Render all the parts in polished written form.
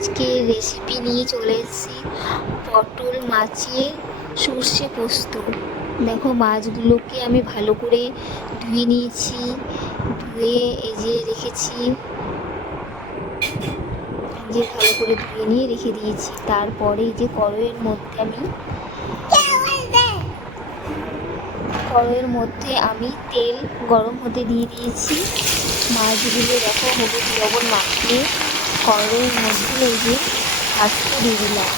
আজকে রেসিপি নিয়ে চলে এসেছি পটল মাছের সর্ষে পোস্ত। দেখো মাছগুলোকে আমি ভালো করে ধুয়ে নিয়েছি, ধুয়ে এই যে রেখেছি, যে ভালো করে ধুয়ে নিয়ে রেখে দিয়েছি। তারপরে এই যে কড়াইয়ের মধ্যে আমি তেল গরম হতে দিয়ে দিয়েছি। মাছগুলো দেখো হলুদ লবণ মাখিয়ে কড়াইয়ের মধ্যে এই যে ভাজতে দিয়ে দিলাম।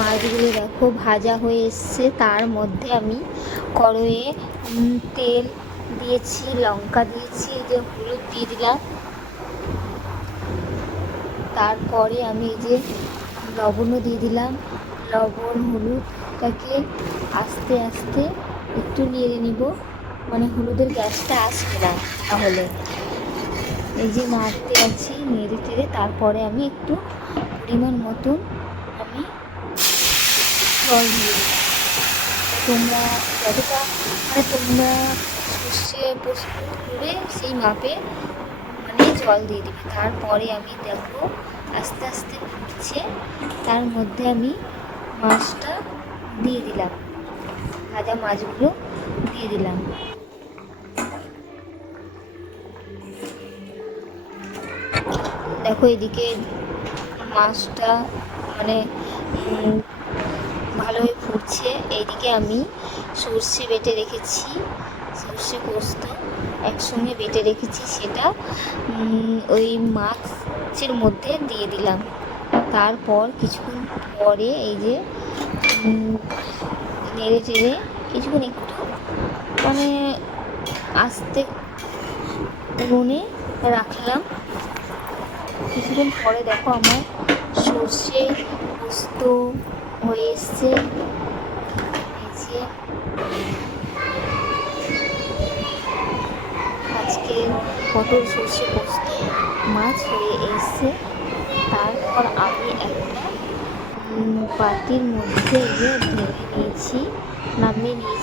মাছগুলো দেখো ভাজা হয়ে এসছে। তার মধ্যে আমি কড়াইয়ে তেল দিয়েছি, লঙ্কা দিয়েছি, এই যে হলুদ দিয়ে দিলাম। তারপরে আমি এই যে লবণও দিয়ে দিলাম। লবণ হলুদটাকে আস্তে আস্তে একটু নেড়ে নিব, মানে হলুদের গ্যাসটা আসবে না। তাহলে এই যে নাড়তে আছি নেড়ে টেড়ে, তারপরে আমি একটু পরিমাণ মতন আমি জল দিয়ে দিলাম। তোমরা যতটা তোমরা সর্ষে পোস্ত করে সেই মাপে জল দিয়ে দিবে। তারপরে আমি দেখো আস্তে আস্তে ফুটছে, তার মধ্যে আমি মাছটা দিয়ে দিলাম, ভাজা মাছগুলো দিয়ে দিলাম। দেখো এদিকে মাছটা ভালোভাবে ফুটছে। এইদিকে আমি সর্ষে বেটে রেখেছি, সর্ষে পোস্ত একসঙ্গে বেটে রেখেছি, সেটা ওই মাছের মধ্যে দিয়ে দিলাম। তারপর কিছুক্ষণ পরে এই যে নেড়ে চেড়ে কিছুক্ষণ একটু আস্তে উনুনে রাখলাম। কিছুক্ষণ পরে দেখো আমার সর্ষে পোস্ত হয়ে এসছে। এই যে আজকে পটল সর্ষে পোস্ত মাছ হয়ে এসছে। তারপর আমি একটা বাটির মধ্যে ঢেলে নিয়েছি, নামিয়ে নিয়েছি।